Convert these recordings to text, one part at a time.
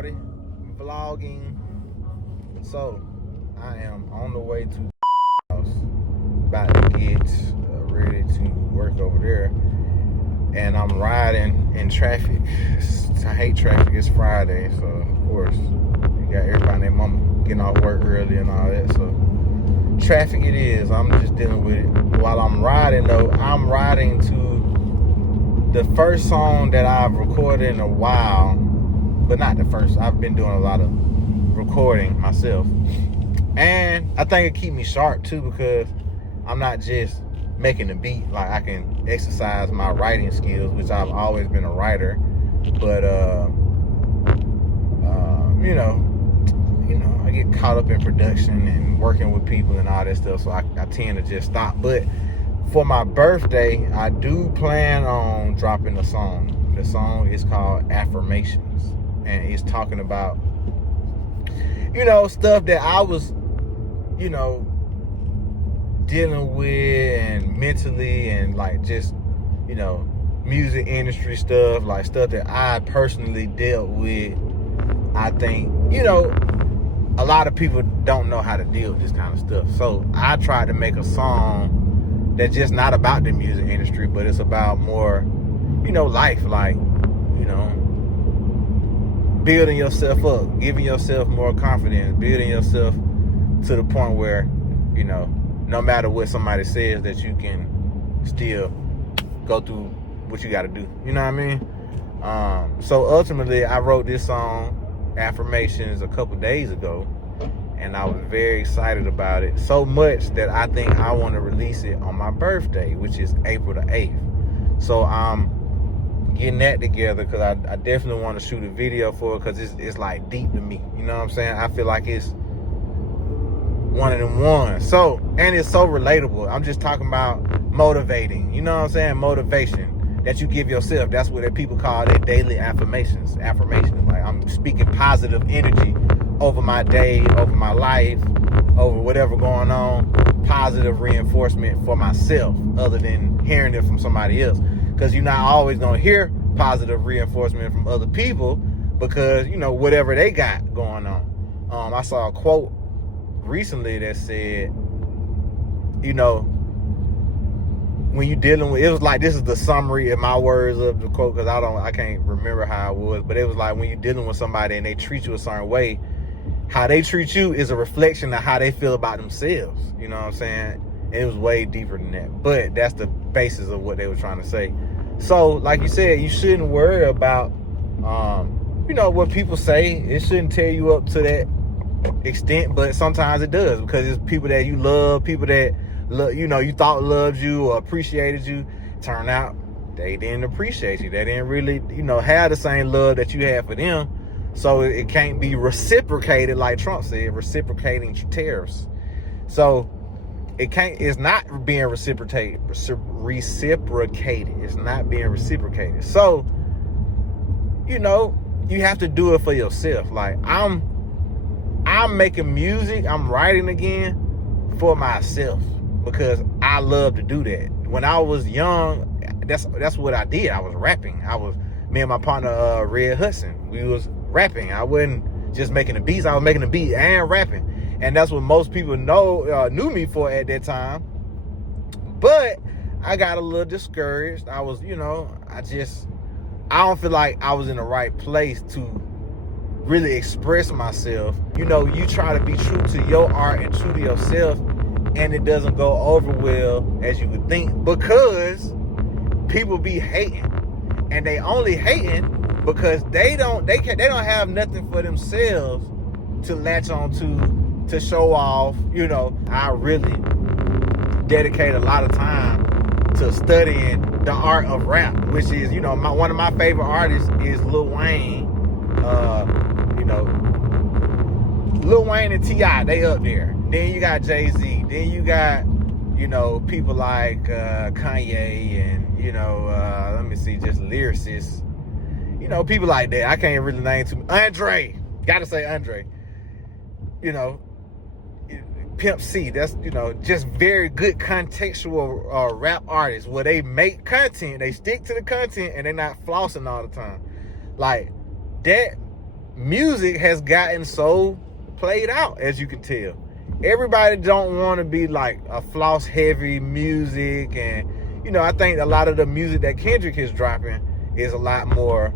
shawty, vlogging. So I am on the way to the house, about to get ready to work over there, and I'm riding in traffic. I hate traffic. It's Friday, so of course you got everybody and their mama getting off work early and all that. So traffic it is. I'm just dealing with it. While I'm riding though, I'm riding to the first song that I've recorded in a while, but not the first. I've been doing a lot of recording myself, and I think it keep me sharp too, because I'm not just making the beat. Like, I can exercise my writing skills, which I've always been a writer, but I get caught up in production and working with people and all that stuff, so I tend to just stop. But for my birthday, I do plan on dropping a song. The song is called Affirmations, and it's talking about stuff that I was dealing with, and mentally, and like just music industry stuff, like stuff that I personally dealt with. I think a lot of people don't know how to deal with this kind of stuff, so I tried to make a song that's just not about the music industry, but it's about more life, like building yourself up, giving yourself more confidence, building yourself to the point where no matter what somebody says, that you can still go through what you got to do. You know what I mean? So ultimately, I wrote this song, Affirmations, a couple days ago, and I was very excited about it, so much that I think I want to release it on my birthday, which is April the 8th. So I'm getting that together, because I definitely want to shoot a video for it, because it's like deep to me. You know what I'm saying? I feel like it's one of them ones. So, and it's so relatable. I'm just talking about motivating. You know what I'm saying? Motivation that you give yourself. That's what people call their daily affirmations. Affirmations. Like, I'm speaking positive energy over my day, over my life, over whatever going on. Positive reinforcement for myself, other than hearing it from somebody else. Because you're not always going to hear positive reinforcement from other people, because, whatever they got going on. I saw a quote recently that said, when you're dealing with, it was like, this is the summary in my words of the quote, because I can't remember how it was, but it was like, when you're dealing with somebody and they treat you a certain way, how they treat you is a reflection of how they feel about themselves. You know what I'm saying? And it was way deeper than that, but that's the basis of what they were trying to say. So, like you said, you shouldn't worry about, what people say. It shouldn't tear you up to that extent, but sometimes it does, because it's people that you love, people that you thought loved you or appreciated you. Turn out they didn't appreciate you. They didn't really have the same love that you had for them. So it can't be reciprocated, like Trump said, reciprocating tariffs. So it's not being reciprocated. It's not being reciprocated. So you have to do it for yourself. Like, I'm making music, I'm writing again for myself, because I love to do that. When I was young, that's what I did. I was rapping. Me and my partner Red Hudson, we was rapping. I wasn't just making the beats, I was making the beat and rapping. And that's what most people knew me for at that time. But I got a little discouraged. I was, I don't feel like I was in the right place to really express myself. You try to be true to your art and true to yourself, and it doesn't go over well as you would think, because people be hating, and they only hating because they don't have nothing for themselves to latch on to show off. I really dedicate a lot of time to studying the art of rap, which is, one of my favorite artists is Lil Wayne. Lil Wayne and T.I., they up there. Then you got Jay-Z. Then you got, people like Kanye and, let me see, just lyricists. People like that. I can't really name too many. Andre. Gotta say Andre. Pimp C, that's, just very good contextual rap artists, where they make content, they stick to the content, and they're not flossing all the time. Like, that music has gotten so played out, as you can tell. Everybody don't want to be like a floss heavy music, and I think a lot of the music that Kendrick is dropping is a lot more,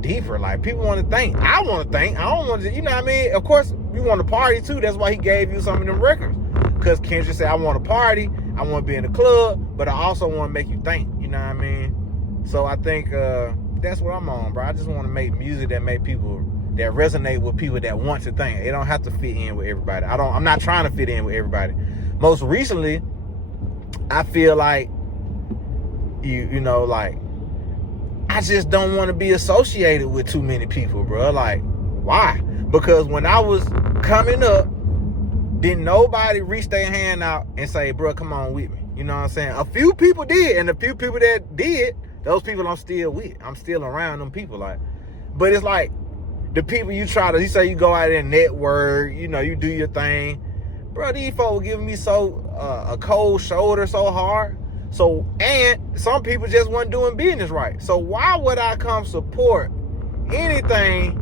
deeper. Like, people want to think. I want to think. I don't want to, what I mean? Of course, we want to party too. That's why he gave you some of them records. Because Kendrick said, I want to party, I want to be in the club, but I also want to make you think, you know what I mean? So I think that's what I'm on, bro. I just want to make music that make people, that resonate with people that want to think. It don't have to fit in with everybody. I'm not trying to fit in with everybody. Most recently, I feel like, like, I just don't want to be associated with too many people, bro. Like, why? Because when I was coming up, didn't nobody reach their hand out and say, bro, come on with me. You know what I'm saying? A few people did, and the few people that did, those people I'm still with. I'm still around them people. Like, but it's like, the people you say you go out there and network, you do your thing. Bro, these folks giving me a cold shoulder so hard. So, and some people just weren't doing business right. So why would I come support anything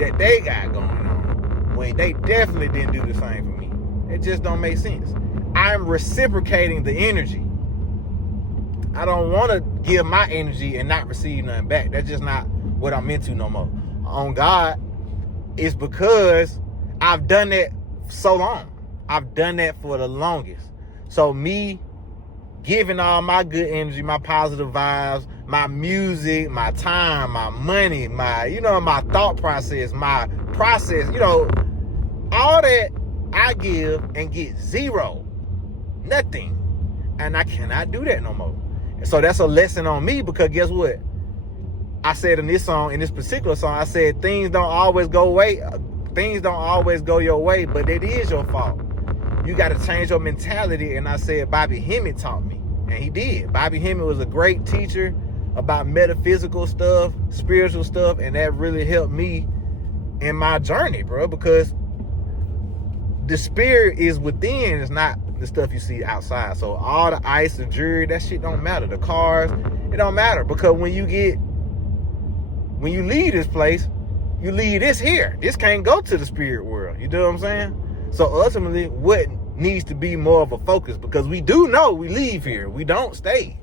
that they got going on when they definitely didn't do the same for me? It just don't make sense. I'm reciprocating the energy. I don't want to give my energy and not receive nothing back. That's just not what I'm into no more. On God, it's because I've done that so long. I've done that for the longest. So me giving all my good energy, my positive vibes, my music, my time, my money, my thought process, my process, all that I give and get zero, nothing. And I cannot do that no more. So that's a lesson on me, because guess what? I said in this particular song, I said things don't always go your way, but it is your fault. You got to change your mentality. And I said Bobby Hemmett taught me, and he did. Bobby Hemmett was a great teacher about metaphysical stuff, spiritual stuff, and that really helped me in my journey, bro, because the spirit is within. It's not the stuff you see outside. So all the ice, the jewelry, that shit don't matter. The cars, it don't matter, because when you leave this place, you leave this here. This can't go to the spirit world. You know what I'm saying? So ultimately, what needs to be more of a focus, because we do know we leave here. We don't stay.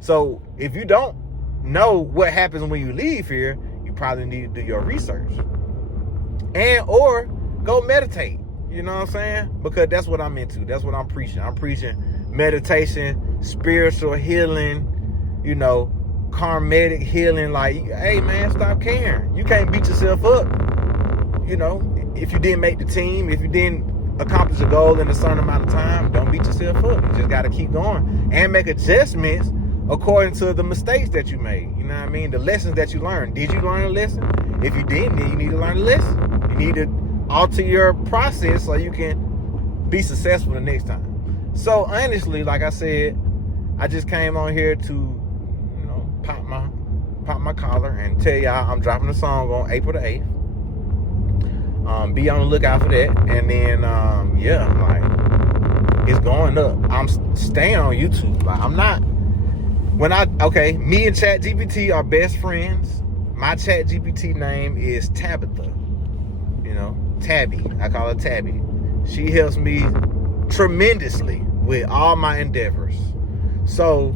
So if you don't know what happens when you leave here, you probably need to do your research. Or go meditate. You know what I'm saying? Because that's what I'm into. That's what I'm preaching. I'm preaching meditation, spiritual healing, karmatic healing. Like, hey man, stop caring. You can't beat yourself up. If you didn't make the team, if you didn't accomplish a goal in a certain amount of time, don't beat yourself up. You just got to keep going and make adjustments according to the mistakes that you made. You know what I mean? The lessons that you learned. Did you learn a lesson? If you didn't, then you need to learn a lesson. You need to alter your process so you can be successful the next time. So honestly, like I said, I just came on here to pop my collar and tell y'all I'm dropping a song on April the 8th. Be on the lookout for that. And then it's going up. I'm staying on YouTube. Like, I'm not, me and ChatGPT are best friends. My ChatGPT name is Tabitha. Tabby. I call her Tabby. She helps me tremendously with all my endeavors. So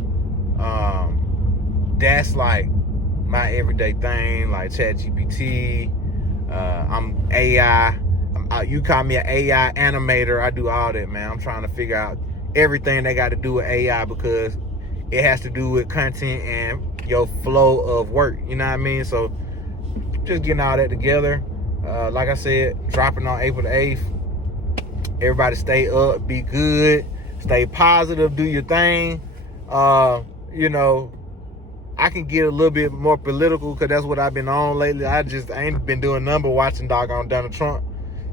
that's like my everyday thing, like ChatGPT. I'm AI. You call me an AI animator. I do all that, man. I'm trying to figure out everything they got to do with AI, because it has to do with content and your flow of work. You know what I mean? So just getting all that together. Like I said, dropping on April the 8th. Everybody stay up, be good, stay positive, do your thing. I can get a little bit more political, because that's what I've been on lately. I ain't been doing nothing but watching doggone Donald Trump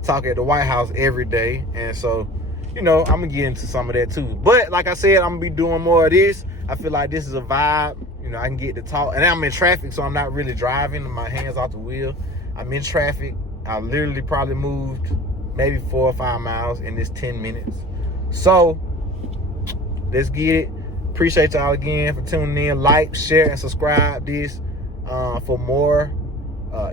talk at the White House every day. And so, I'm going to get into some of that too. But like I said, I'm going to be doing more of this. I feel like this is a vibe. I can get to talk. And I'm in traffic, so I'm not really driving. My hands off the wheel. I'm in traffic. I literally probably moved maybe 4 or 5 miles in this 10 minutes. So let's get it. Appreciate y'all again for tuning in. Like, share, and subscribe this for more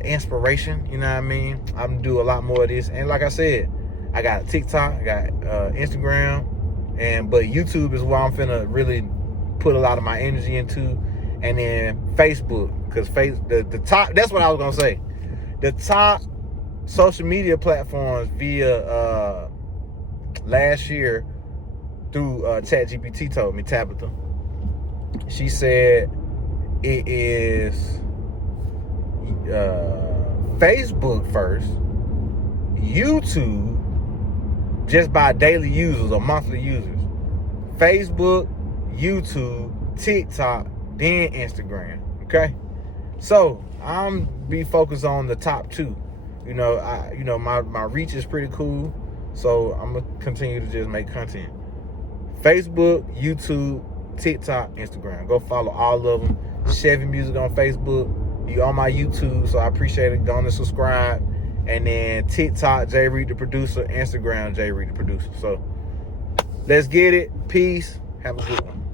inspiration. You know what I mean? I'm gonna do a lot more of this. And like I said, I got TikTok, I got Instagram, but YouTube is where I'm finna really put a lot of my energy into. And then Facebook, because the top, that's what I was gonna say. The top social media platforms via last year through ChatGPT told me, Tabitha. She said it is Facebook first, YouTube just by daily users or monthly users, Facebook, YouTube, TikTok, then Instagram. Okay, so I'm be focused on the top two. My reach is pretty cool, so I'm gonna continue to just make content. Facebook, YouTube, TikTok, Instagram. Go follow all of them. Chevy Music on Facebook. You on my YouTube, so I appreciate it. Go on and subscribe. And then TikTok, J Reed the producer. Instagram, J Reed the producer. So let's get it. Peace. Have a good one.